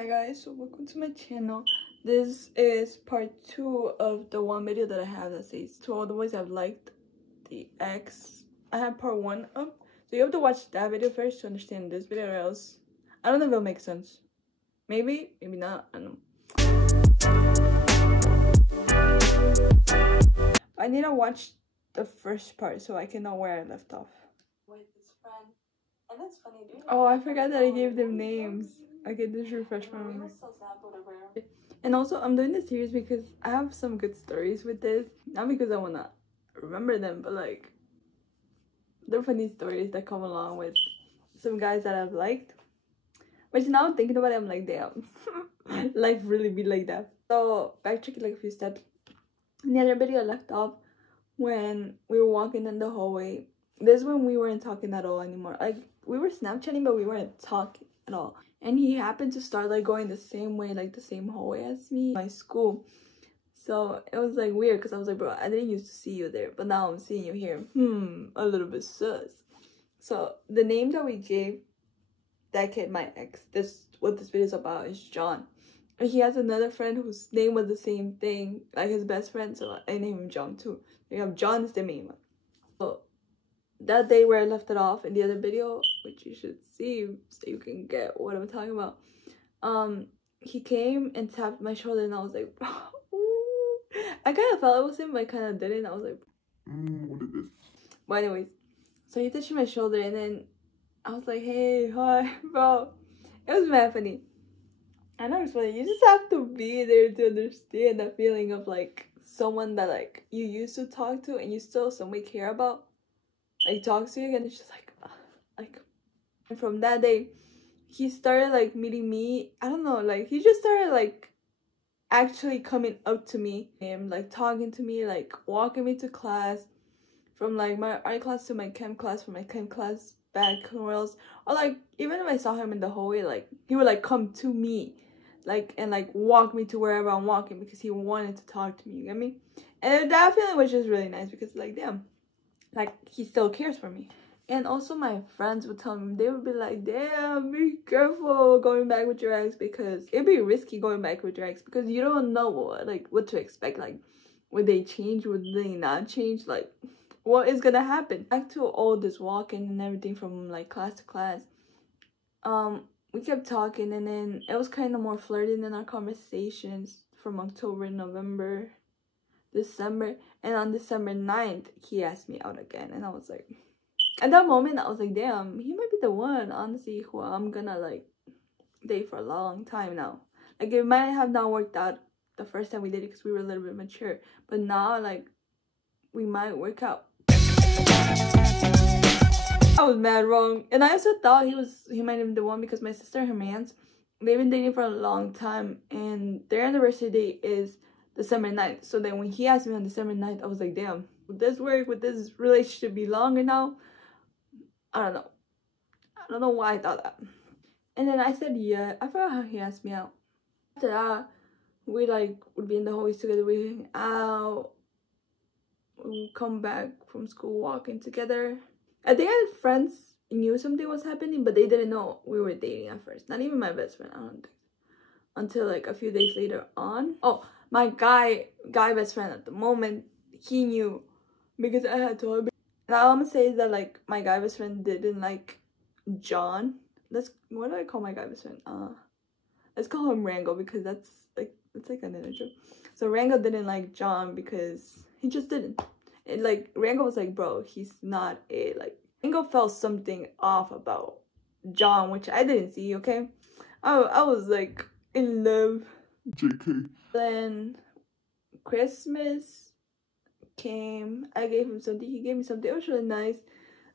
Hi guys, so welcome to my channel. This is part 2 of the one video that I have that says to all the boys I've liked the X. I have part 1 up, so you have to watch that video first to understand this video, or else I don't know if it'll make sense. Maybe, maybe not, I don't know. I need to watch the first part so I can know where I left off. With his friend. And that's funny, dude. Oh, I forgot that I gave them names. Okay, just refresh my memory. And also, I'm doing this series because I have some good stories with this. Not because I wanna remember them, but like, they're funny stories that come along with some guys that I've liked. Which now thinking about it, I'm like, damn, life really be like that. So backtracking like a few steps. In the other video, I left off when we were walking in the hallway. This is when we weren't talking at all anymore. Like, we were Snapchatting, but we weren't talking at all. And he happened to start like going the same way, like the same hallway as me, my school. So it was like weird because I was like, bro, I didn't used to see you there, but now I'm seeing you here. A little bit sus. So the name that we gave that kid, my ex, what this video is about, is John. And he has another friend whose name was the same thing, like his best friend, so I named him John too. We have John is the main one. So that day where I left it off in the other video, which you should see so you can get what I'm talking about, he came and tapped my shoulder and I was like, bro, ooh. I kind of felt it was him, but I kind of didn't. I was like, what is this? But anyways, so he touched my shoulder and then I was like, hey, hi, bro. It was mad funny. I know it's funny. You just have to be there to understand that feeling of like someone that like you used to talk to and you still some way care about, like talks to you again. It's just like and from that day he started like meeting me. I don't know, like he just started like actually coming up to me and like talking to me, like walking me to class, from like my art class to my chem class, from my chem class back somewhere else. Or like even if I saw him in the hallway, like he would like come to me, like, and like walk me to wherever I'm walking because he wanted to talk to me, you get me? And that feeling was just really nice because like, damn, like he still cares for me. And also my friends would tell me, they would be like, damn, be careful going back with your ex, because it'd be risky going back with your ex because you don't know what to expect. Like, would they change, would they not change, like what is gonna happen? Back to all this walking and everything from like class to class, we kept talking and then it was kind of more flirting in our conversations from October, November, December, and on December 9th he asked me out again. And I was like, at that moment I was like, damn, he might be the one, honestly, who I'm gonna like date for a long time now. Like, it might have not worked out the first time we did it because we were a little bit mature, but now like we might work out. I was mad wrong. And I also thought he might have been the one because my sister and her mans, they've been dating for a long time and their anniversary date is December 9th. So then when he asked me on December 9th, I was like, damn, would this work? Would this relationship be longer now? I don't know. I don't know why I thought that. And then I said yeah. I forgot how he asked me out. After that, we like would be in the hallways together, we hang out, we would come back from school walking together. I think I had friends knew something was happening, but they didn't know we were dating at first. Not even my best friend, I don't think. Until like a few days later on. Oh, my guy best friend at the moment, he knew because I had told him. And all I'm gonna say is that like my guy best friend didn't like John. What do I call my guy best friend? Let's call him Rango because that's like an intro. So Rango didn't like John because he just didn't. And like Rango was like, bro, he's not a like. Rango felt something off about John, which I didn't see. Okay, I was like in love. JK. Then Christmas came. I gave him something. He gave me something. It was really nice.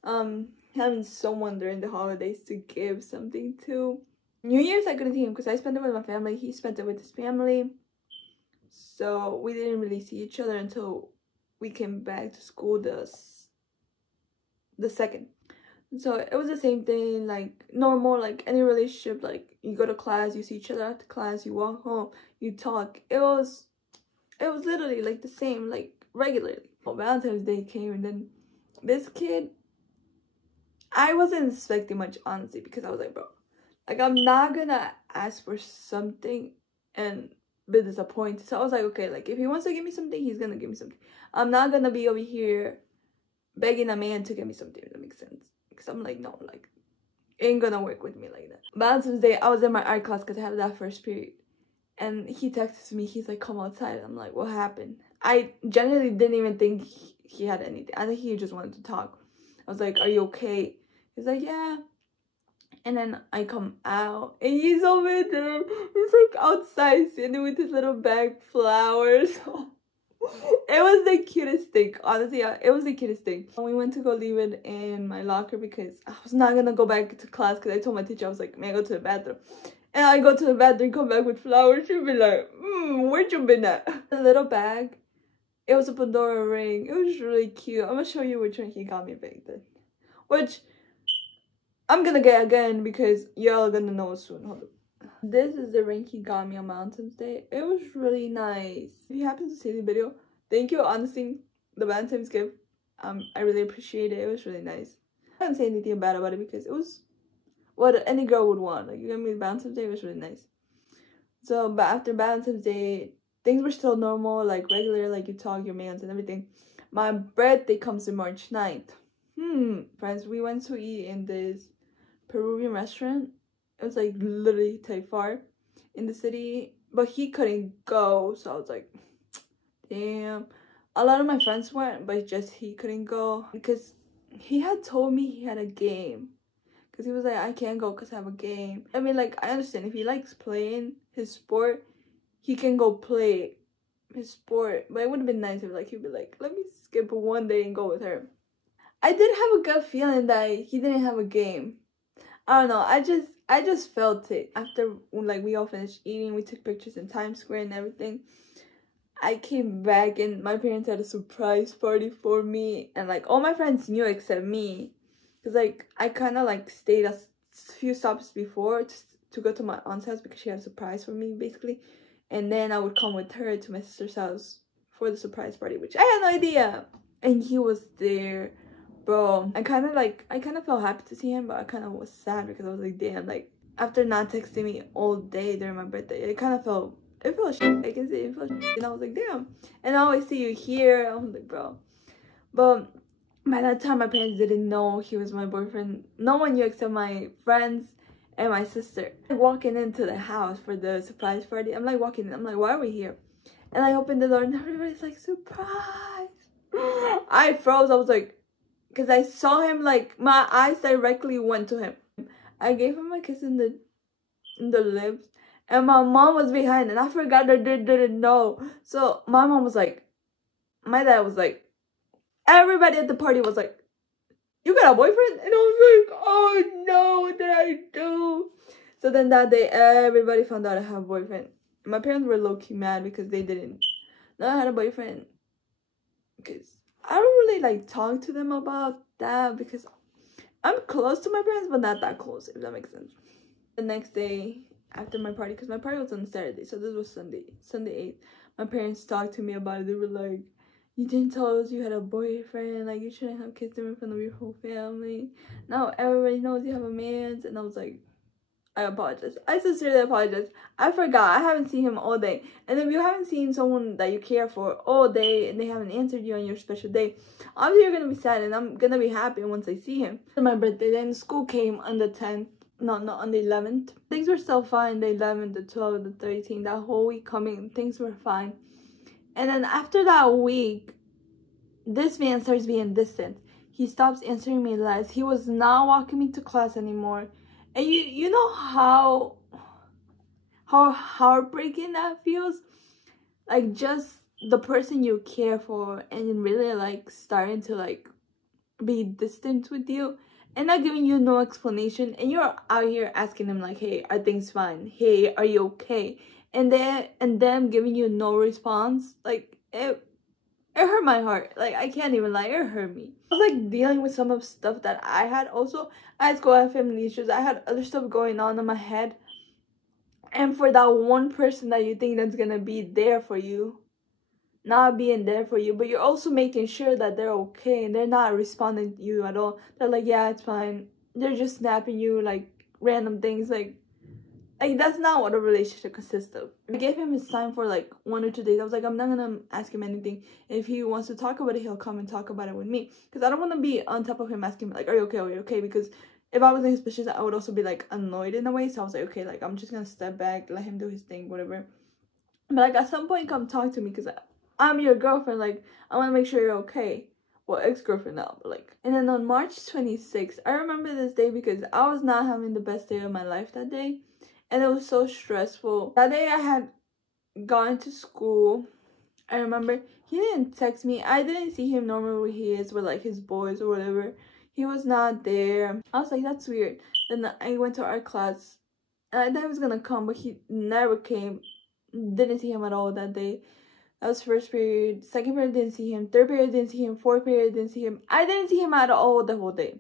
Having someone during the holidays to give something to. New Year's I couldn't see him because I spent it with my family. He spent it with his family. So we didn't really see each other until we came back to school the 2nd. So it was the same thing, like normal, like any relationship. Like you go to class, you see each other after class, you walk home, you talk. It was literally like the same, like regularly. Well, Valentine's Day came and then this kid, I wasn't expecting much honestly because I was like, bro, like I'm not gonna ask for something and be disappointed. So I was like, okay, like if he wants to give me something, he's gonna give me something. I'm not gonna be over here begging a man to give me something, if that makes sense. Because I'm like, no, like, it ain't gonna work with me like that. Valentine's Day, I was in my art class because I had that first period. And he texted me, he's like, come outside. I'm like, what happened? I genuinely didn't even think he had anything. I think he just wanted to talk. I was like, are you okay? He's like, yeah. And then I come out and he's over there. He's like outside sitting with his little bag of flowers. It was the cutest thing. Honestly, it was the cutest thing. We went to go leave it in my locker because I was not gonna go back to class because I told my teacher, I was like, may I go to the bathroom? And I go to the bathroom, come back with flowers. She'd be like, where'd you been at? The little bag, it was a Pandora ring. It was really cute. I'm gonna show you which one he got me back then. Which I'm gonna get again because y'all gonna know soon. Hold up. This is the ring he got me on Valentine's Day. It was really nice. If you happen to see the video, thank you. Honestly, the Valentine's gift, I really appreciate it. It was really nice. I didn't say anything bad about it because it was what any girl would want. Like, you got me Valentine's Day, it was really nice. So, but after Valentine's Day, things were still normal, like regular, like you talk your mans and everything. My birthday comes in March 9th. Friends, we went to eat in this Peruvian restaurant. It was like literally type far in the city, but he couldn't go, so I was like, damn. A lot of my friends went, but just he couldn't go because he had told me he had a game. Because he was like, I can't go because I have a game. I mean, like, I understand if he likes playing his sport, he can go play his sport. But it would have been nice if like he'd be like, let me skip one day and go with her. I did have a gut feeling that he didn't have a game. I don't know. I just felt it. After like we all finished eating, we took pictures in Times Square and everything. I came back and my parents had a surprise party for me, and like all my friends knew except me, because like I kind of like stayed a few stops before to go to my aunt's house because she had a surprise for me basically, and then I would come with her to my sister's house for the surprise party, which I had no idea. And he was there, bro. I kind of felt happy to see him, but I kind of was sad because I was like, damn, like after not texting me all day during my birthday, it felt shit. I can say it felt shit. And I was like, damn. And I always see you here. I was like, bro. But by that time, my parents didn't know he was my boyfriend. No one knew except my friends and my sister. Walking into the house for the surprise party, I'm like walking in. I'm like, why are we here? And I opened the door and everybody's like, surprise. I froze. I was like, because I saw him, like my eyes directly went to him. I gave him a kiss in the lips. And my mom was behind, and I forgot that they didn't know. So my mom was like, my dad was like, everybody at the party was like, you got a boyfriend? And I was like, oh no, what did I do? So then that day, everybody found out I have a boyfriend. My parents were low-key mad because they didn't know I had a boyfriend. Because I don't really like talk to them about that because I'm close to my parents, but not that close, if that makes sense. The next day, after my party, because my party was on Saturday, so this was Sunday 8th. My parents talked to me about it. They were like, you didn't tell us you had a boyfriend, like you shouldn't have kissed him in front of your whole family. Now everybody knows you have a man. And I was like, I apologize. I sincerely apologize. I forgot. I haven't seen him all day. And if you haven't seen someone that you care for all day and they haven't answered you on your special day, obviously you're gonna be sad, and I'm gonna be happy once I see him. My birthday, then school came on the 10th. No, not on the 11th. Things were still fine. The 11th, the 12th, the 13th, that whole week coming, things were fine. And then after that week, this man starts being distant. He stops answering me less. He was not walking me to class anymore. And you know how heartbreaking that feels? Like just the person you care for and really like starting to like be distant with you. And not giving you no explanation, and you're out here asking them like, hey, are things fine? Hey, are you okay? And them giving you no response, like it hurt my heart. Like I can't even lie, it hurt me. I was like dealing with some of stuff that I had also. I had school, I had family issues, I had other stuff going on in my head. And for that one person that you think that's gonna be there for you, not being there for you, but you're also making sure that they're okay and they're not responding to you at all. They're like, yeah, it's fine. They're just snapping you like random things. Like, Like, that's not what a relationship consists of. I gave him his time for like 1 or 2 days. I was like, I'm not gonna ask him anything. If he wants to talk about it, he'll come and talk about it with me. Because I don't want to be on top of him asking him, like, are you okay? Are you okay? Because if I was in his position, I would also be like annoyed in a way. So I was like, okay, like, I'm just gonna step back, let him do his thing, whatever. But like, at some point, come talk to me, because I'm your girlfriend. Like, I want to make sure you're okay. Well, ex-girlfriend now, but like. And then on March 26th, I remember this day because I was not having the best day of my life that day. And it was so stressful. That day I had gone to school. I remember he didn't text me. I didn't see him normally where he is with like his boys or whatever. He was not there. I was like, that's weird. Then I went to art class. And I thought he was gonna come, but he never came. Didn't see him at all that day. That was first period. Second period, didn't see him. Third period, didn't see him. Fourth period, didn't see him. I didn't see him at all the whole day.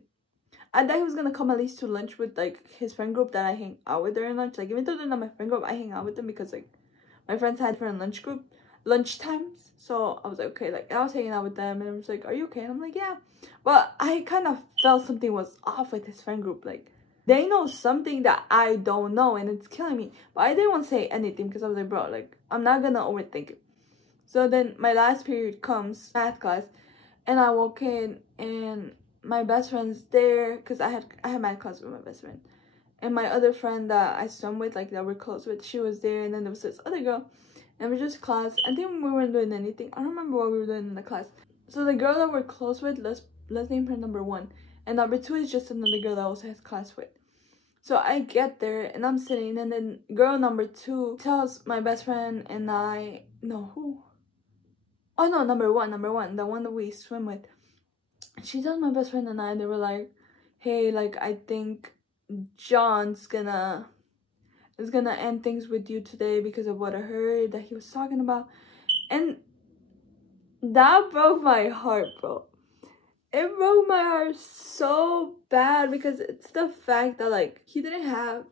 I thought he was gonna come at least to lunch with like his friend group that I hang out with during lunch. Like, even though they're not my friend group, I hang out with them because like my friends had different lunch times. So I was like, okay, like I was hanging out with them and I was like, are you okay? And I'm like, yeah. But I kind of felt something was off with his friend group. Like, they know something that I don't know and it's killing me. But I didn't want to say anything because I was like, bro, like, I'm not gonna overthink it. So then my last period comes, math class, and I walk in and my best friend's there because I had math class with my best friend, and my other friend that I swam with, like that we're close with, she was there, and then there was this other girl, and we're just class. I think we weren't doing anything. I don't remember what we were doing in the class. So the girl that we're close with, let's name her number 1, and number 2 is just another girl that also has class with. So I get there and I'm sitting, and then girl number 2 tells my best friend and I, no, who? Oh no, number one, the one that we swim with. She tells my best friend and I, they were like, hey, like, I think John's is gonna end things with you today because of what I heard that he was talking about. And that broke my heart, bro. It broke my heart so bad because it's the fact that like he didn't have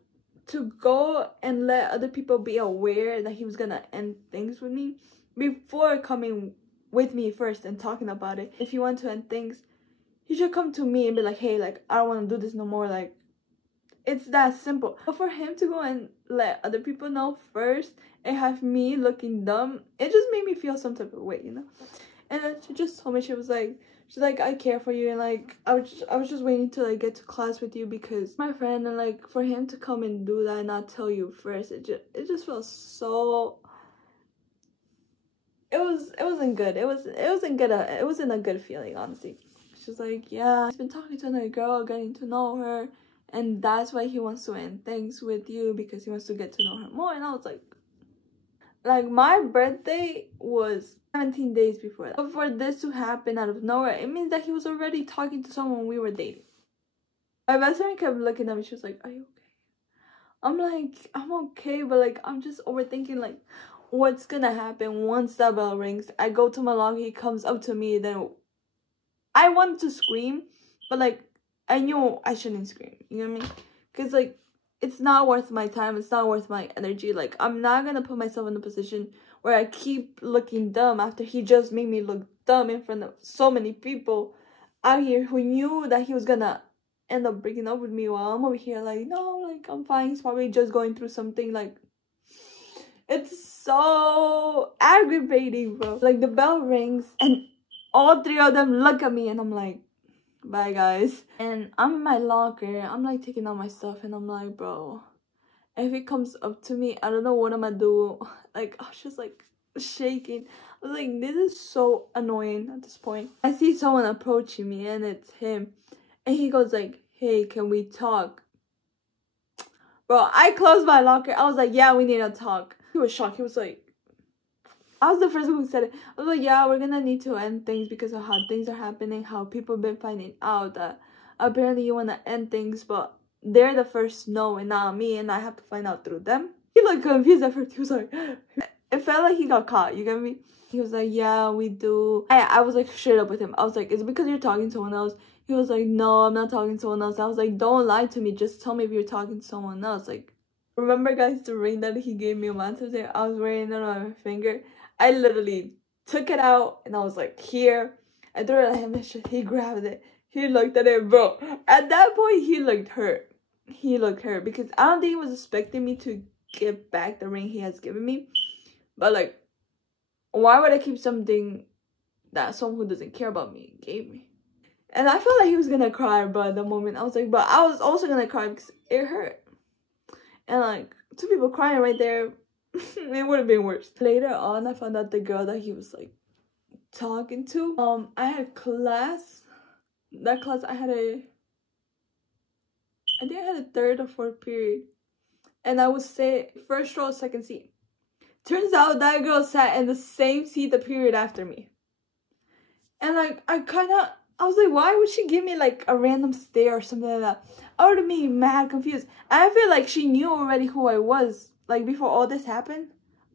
to go and let other people be aware that he was gonna end things with me before coming with me first and talking about it. If you want to end things, he should come to me and be like, hey, like, I don't want to do this no more. Like, it's that simple. But for him to go and let other people know first and have me looking dumb, it just made me feel some type of way, you know? And then she just told me, she's like, I care for you, and like I was just waiting to like get to class with you because my friend, and like for him to come and do that and not tell you first, it just felt so, it wasn't good. It wasn't a good feeling, honestly. She's like, yeah, he's been talking to another girl, getting to know her, and that's why he wants to end things with you, because he wants to get to know her more. And I was like my birthday was 17 days before that. But for this to happen out of nowhere, it means that he was already talking to someone we were dating. My best friend kept looking at me. She was like, are you okay? I'm like, I'm okay, but like I'm just overthinking like what's gonna happen once that bell rings. I go to my locker, he comes up to me, then I wanted to scream, but like I knew I shouldn't scream, you know what I mean? Because like it's not worth my time, it's not worth my energy. Like, I'm not gonna put myself in a position where I keep looking dumb after he just made me look dumb in front of so many people out here who knew that he was gonna end up breaking up with me, while I'm over here like, no, like I'm fine, he's probably just going through something. Like, it's so aggravating, bro. Like, the bell rings and all 3 of them look at me and I'm like, bye guys. And I'm in my locker, I'm like taking out my stuff, and I'm like, bro, if he comes up to me, I don't know what I'm gonna do. Like, I was just like shaking. I was like, this is so annoying at this point. I see someone approaching me and it's him, and he goes like, hey, can we talk? Bro, I closed my locker. I was like, yeah, we need to talk. He was shocked. He was like, I was the first one who said it. I was like, yeah, we're gonna need to end things because of how things are happening, how people have been finding out that apparently you want to end things, but they're the first to know and not me, and I have to find out through them. He looked confused at first. He was like, it felt like he got caught, you get me? He was like, yeah, we do. I was like straight up with him. I was like, is it because you're talking to someone else? He was like, no, I'm not talking to someone else. I was like, don't lie to me, just tell me if you're talking to someone else. Like, remember guys, the ring that he gave me on Valentine's Day? I was wearing it on my finger. I literally took it out and I was like, here. I threw it at him and he grabbed it. He looked at it, bro. At that point, he looked hurt. he looked hurt, because I don't think he was expecting me to give back the ring he has given me. But like, why would I keep something that someone who doesn't care about me gave me? And I felt like he was gonna cry, but at the moment I was like, but I was also gonna cry because it hurt. And like, two people crying right there, it would have been worse. Later on, I found out the girl that he was like talking to. I had class. That class I think I had a third or fourth period. And I would say first row, second seat. Turns out that girl sat in the same seat the period after me. And like, I was like, why would she give me like a random stare or something like that? I would have been mad confused. And I feel like she knew already who I was, like before all this happened.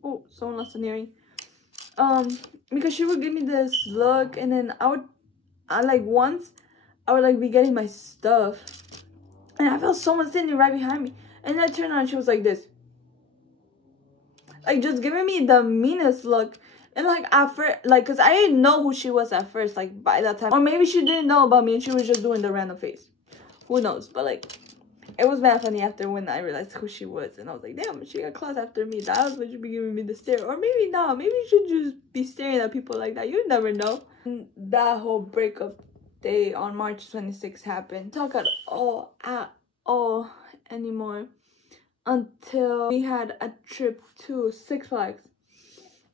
Oh, someone lost an earring. Because she would give me this look, and then once I would like be getting my stuff, and I felt someone sitting right behind me, and then I turned around and she was like this, like just giving me the meanest look. And like at first, like, cause I didn't know who she was at first, like by that time, or maybe she didn't know about me and she was just doing the random face, who knows. But like, it was bad funny after when I realized who she was, and I was like, damn, she got class after me. That was what should be giving me the stare. Or maybe not, maybe you should just be staring at people like that. You never know. And that whole breakup day on March 26th happened. Talk at all anymore until we had a trip to Six Flags.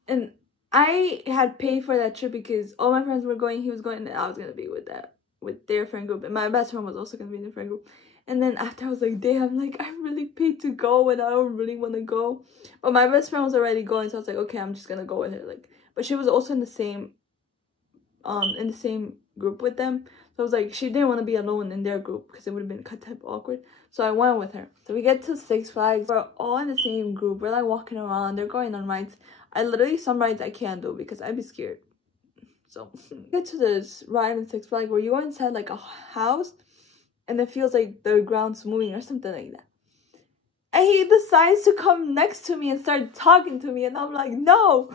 And I had paid for that trip because all my friends were going, he was going, and I was gonna be with their friend group, and my best friend was also gonna be in the friend group. And then after I was like, damn, like I really paid to go and I don't really want to go. But my best friend was already going, so I was like, okay, I'm just gonna go with her. Like, but she was also in the same group with them. So I was like, she didn't want to be alone in their group because it would have been kind of awkward. So I went with her. So we get to Six Flags. We're all in the same group. We're like walking around. They're going on rides. Some rides I can't do because I'd be scared. So we get to this ride in Six Flags where you go inside like a house and it feels like the ground's moving or something like that. And he decides to come next to me and start talking to me. And I'm like, no,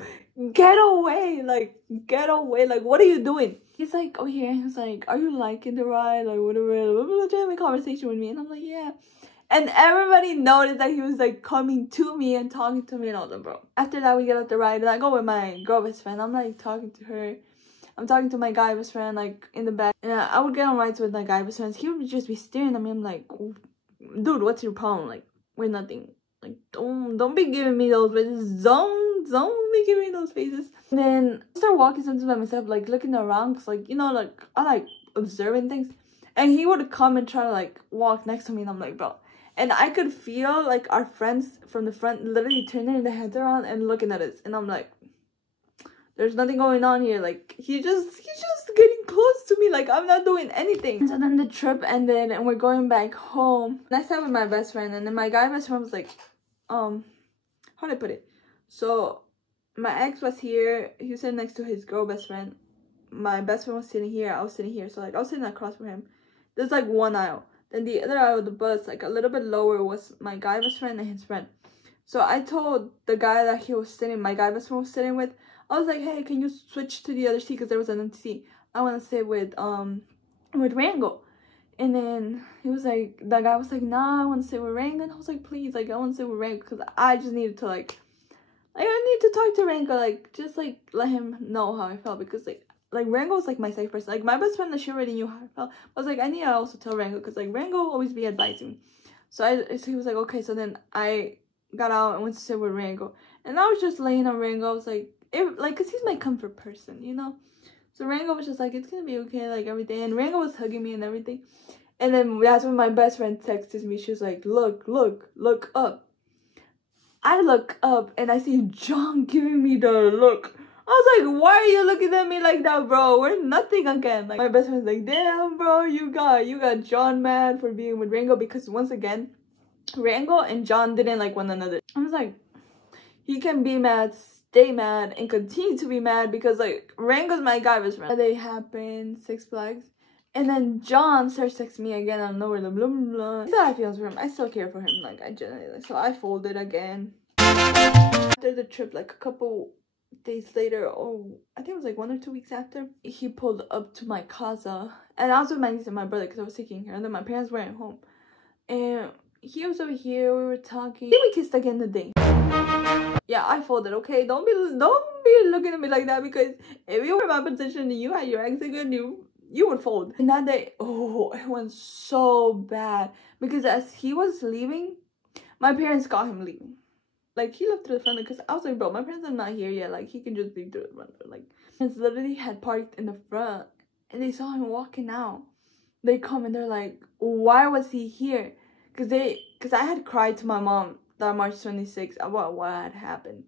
get away. Like, get away. Like, what are you doing? He's like, oh, here. He's like, are you liking the ride? Like, whatever. Trying to have a conversation with me. And I'm like, yeah. And everybody noticed that he was like coming to me and talking to me and all that, bro. After that, we get off the ride and I go with my girl best friend. I'm like talking to her. I'm talking to my guy best friend like in the back. And I would get on rides with my guy best friends. He would just be staring at me. I'm like, dude, what's your problem? Like, we're nothing. Like, don't be giving me those faces. Don't be giving me those faces. And then I start walking sometimes by myself, like looking around, cause like, you know, like I like observing things. And he would come and try to like walk next to me, and I'm like, bro. And I could feel like our friends from the front literally turning their heads around and looking at us. And I'm like, there's nothing going on here. Like, he's just getting close to me. Like, I'm not doing anything. So then the trip ended and we're going back home. And I sat with my best friend, and then my guy best friend was like, how do I put it? So my ex was here. He was sitting next to his girl best friend. My best friend was sitting here. I was sitting here. So like, I was sitting across from him. There's like one aisle. Then the other aisle of the bus, like a little bit lower, was my guy best friend and his friend. So I told the guy that my guy best friend was sitting with, I was like, hey, can you switch to the other seat because there was an empty seat. I want to sit with Rango. And then he was like, that guy was like, nah, I want to sit with Rango. And I was like, please, like, I want to sit with Rango because I just needed to I need to talk to Rango, like, just like let him know how I felt, because like Rango was like my safe person. Like, my best friend, she already knew how I felt. I was like, I need to also tell Rango because like Rango will always be advising me. So he was like, okay. So then I got out and went to sit with Rango, and I was just laying on Rango. I was like, cause he's my comfort person, you know. So Rango was just like, it's gonna be okay, like everything. And Rango was hugging me and everything. And then that's when my best friend texted me. She was like, look up. I look up and I see John giving me the look. I was like, why are you looking at me like that, bro? We're nothing again. Like, my best friend's like, damn, bro, you got John mad for being with Rango, because once again, Rango and John didn't like one another. I was like, he can be mad, stay mad, and continue to be mad because like Rango's my guy best friend. They happened, Six Flags. And then John starts texting me again out of nowhere, blah, blah, blah. Still have feelings for him. I still care for him. Like, I genuinely, like, so I folded again. After the trip, like, a couple days later, I think it was like 1 or 2 weeks after, he pulled up to my casa. And I was with my niece and my brother because I was taking care. And then my parents weren't home. And he was over here, we were talking. Then we kissed again today. Yeah, I folded, okay? Don't be looking at me like that, because if you were in my position and you had your ex again, you would fold. And that day, oh, it went so bad. Because as he was leaving, my parents got him leaving. Like, he left through the front door, because I was like, bro, my parents are not here yet. Like, he can just leave through the front door. Like, parents literally had parked in the front, and they saw him walking out. They come and they're like, why was he here? Because I had cried to my mom that March 26th about what had happened.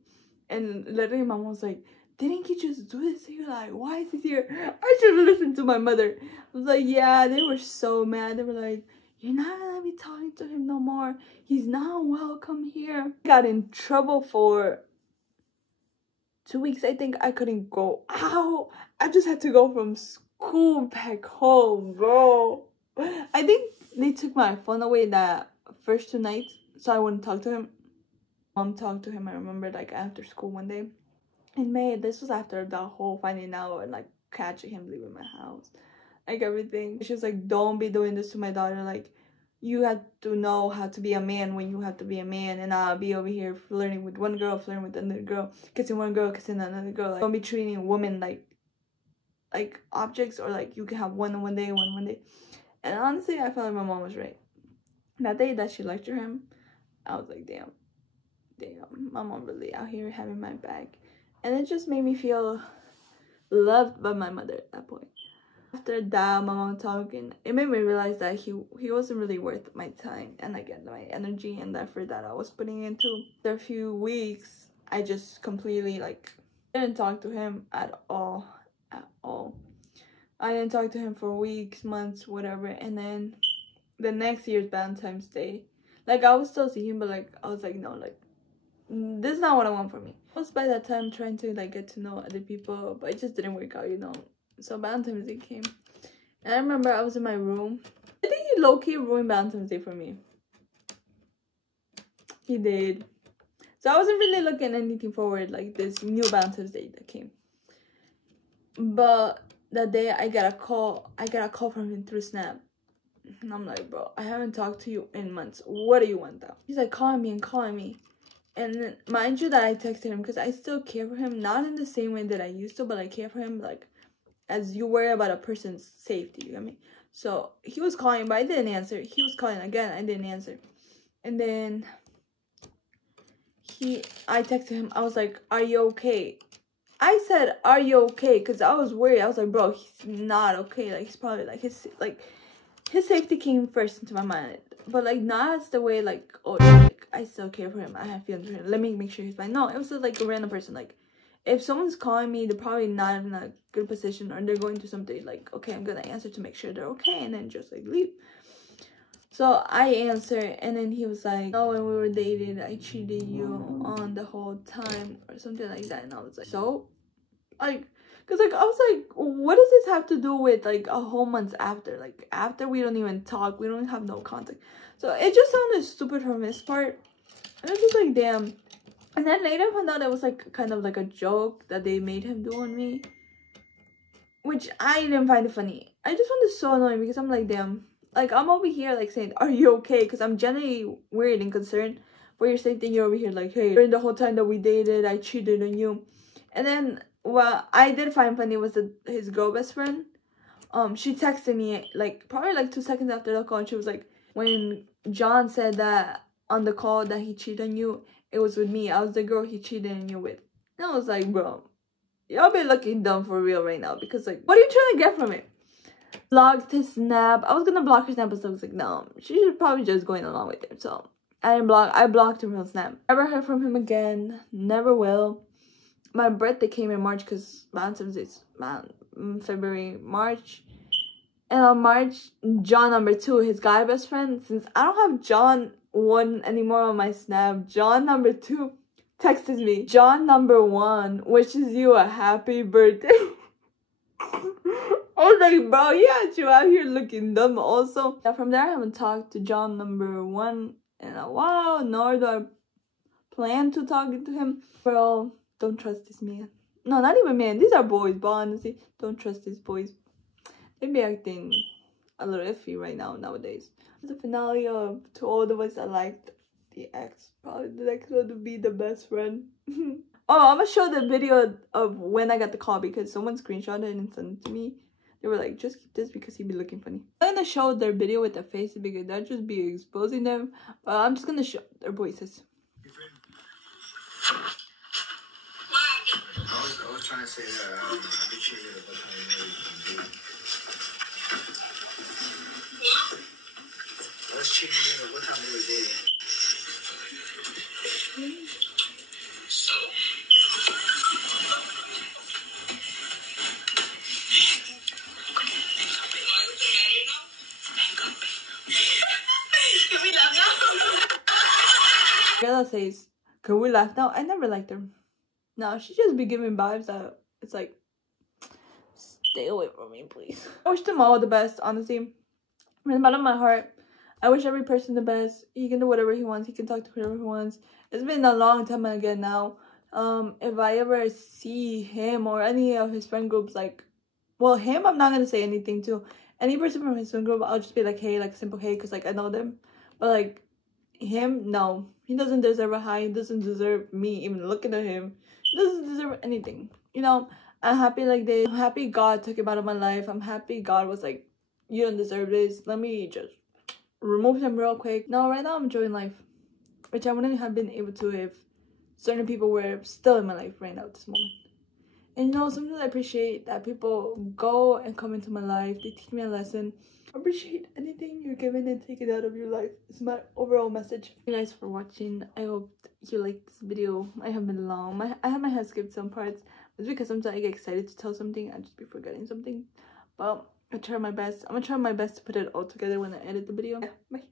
And literally my mom was like, didn't he just do this? So you're like, why is he here? I should have listened to my mother. I was like, yeah, they were so mad. They were like, you're not gonna be talking to him no more. He's not welcome here. I got in trouble for 2 weeks. I think I couldn't go out. I just had to go from school back home, bro. I think they took my phone away that first 2 nights, so I wouldn't talk to him. Mom talked to him, I remember, like, after school one day. In May, this was after the whole finding out and, like, catching him leaving my house. Like, everything. She was like, don't be doing this to my daughter. Like, you have to know how to be a man when you have to be a man, and not be over here flirting with one girl, flirting with another girl, kissing one girl, kissing another girl. Like, don't be treating women like objects, or like you can have one day. And honestly, I felt like my mom was right. That day that she lectured him, I was like, damn, my mom really out here having my back. And it just made me feel loved by my mother at that point. After that, my mom talking, it made me realize that he wasn't really worth my time and, like, my energy and the effort that I was putting into. After a few weeks, I just completely, like, didn't talk to him at all. I didn't talk to him for weeks, months, whatever. And then the next year's Valentine's Day, like, I would still see him, but, like, I was like, no, like, this is not what I want for me. I was by that time trying to, like, get to know other people, but it just didn't work out, you know. So Valentine's Day came, and I remember I was in my room. I think he low-key ruined Valentine's Day for me. He did. So I wasn't really looking anything forward, like, this new Valentine's Day that came. But that day I got a call from him through Snap. And I'm like, bro, I haven't talked to you in months. What do you want though? He's like calling me. And then, mind you, that I texted him because I still care for him. Not in the same way that I used to, but I care for him, like, as you worry about a person's safety, you get me? So he was calling, but I didn't answer. He was calling again, I didn't answer. And then I texted him. I was like, are you okay? I said, are you okay? Because I was worried. I was like, bro, he's not okay. Like, he's probably, like, his safety came first into my mind. But, like, not as the way, like, oh, like, I still care for him. I have feelings for him. Let me make sure he's fine. No, it was just, like, a random person. Like, if someone's calling me, they're probably not in a good position, or they're going through something. Like, okay, I'm going to answer to make sure they're okay, and then just, like, leave. So I answered, and then he was like, no, when we were dating, I cheated you on the whole time, or something like that. And I was like, so? Like, because, like, I was like, what does this have to do with, like, a whole month after? Like, after we don't even talk, we don't have no contact. So it just sounded stupid from his part. And I was just like, damn. And then later I found out it was, like, kind of like a joke that they made him do on me, which I didn't find it funny. I just found it so annoying, because I'm like, damn. Like, I'm over here, like, saying, are you okay? Because I'm genuinely worried and concerned for your safety. You're over here like, hey, during the whole time that we dated, I cheated on you. And then, what I did find funny was his girl best friend. She texted me, like, probably, like, 2 seconds after the call. And she was like, when John said that on the call that he cheated on you, it was with me. I was the girl he cheated on you with. And I was like, bro, y'all be looking dumb for real right now. Because, like, what are you trying to get from it? Blocked his Snap. I was gonna block her Snap, but I was like, no, she should probably just going along with it. So I blocked him from Snap. Never heard from him again. Never will. My birthday came in March, because Valentine's Day is February, March. And on March, John number 2, his guy best friend, since I don't have John 1 anymore on my Snap, John number 2 texted me, John number 1 wishes you a happy birthday. I was like, bro, yeah, you out here looking dumb also. Yeah, from there, I haven't talked to John number 1 in a while, nor do I plan to talk to him. Bro, don't trust this man. No, not even man. These are boys, but honestly, don't trust these boys. They be acting a little iffy right now, nowadays. The finale of To All the Ones That Liked the Ex. Probably the next one would be The Best Friend. Oh, I'm gonna show the video of when I got the call because someone screenshotted it and sent it to me. They were like, just keep this because he'd be looking funny. I'm gonna show their video with their faces because that'd just be exposing them. But I'm just gonna show their voices. I was trying to say that I've been cheating with what time you know. I was cheating with what time we were dating. So? Gabriella says, can we laugh now? I never liked her. No, she just be giving vibes that it's like, stay away from me, please. I wish them all the best, honestly. From the bottom of my heart, I wish every person the best. He can do whatever he wants. He can talk to whoever he wants. It's been a long time again now. If I ever see him or any of his friend groups, like, well, him, I'm not gonna say anything to. Any person from his friend group, I'll just be like, hey, like, simple hey, because, like, I know them. But, like, him, no. He doesn't deserve a hi. He doesn't deserve me even looking at him. He doesn't deserve anything. You know, I'm happy like this. I'm happy God took him out of my life. I'm happy God was like, you don't deserve this. Let me just remove him real quick. No, right now I'm enjoying life, which I wouldn't have been able to if certain people were still in my life right now at this moment. And you know, sometimes I appreciate that people go and come into my life. They teach me a lesson. I appreciate anything you're given and taken out of your life. It's my overall message. Thank you guys for watching. I hope you liked this video. I have been long. I have my head skipped some parts. It's because sometimes I get excited to tell something. I just be forgetting something. But I try my best. I'm gonna try my best to put it all together when I edit the video. Yeah, bye.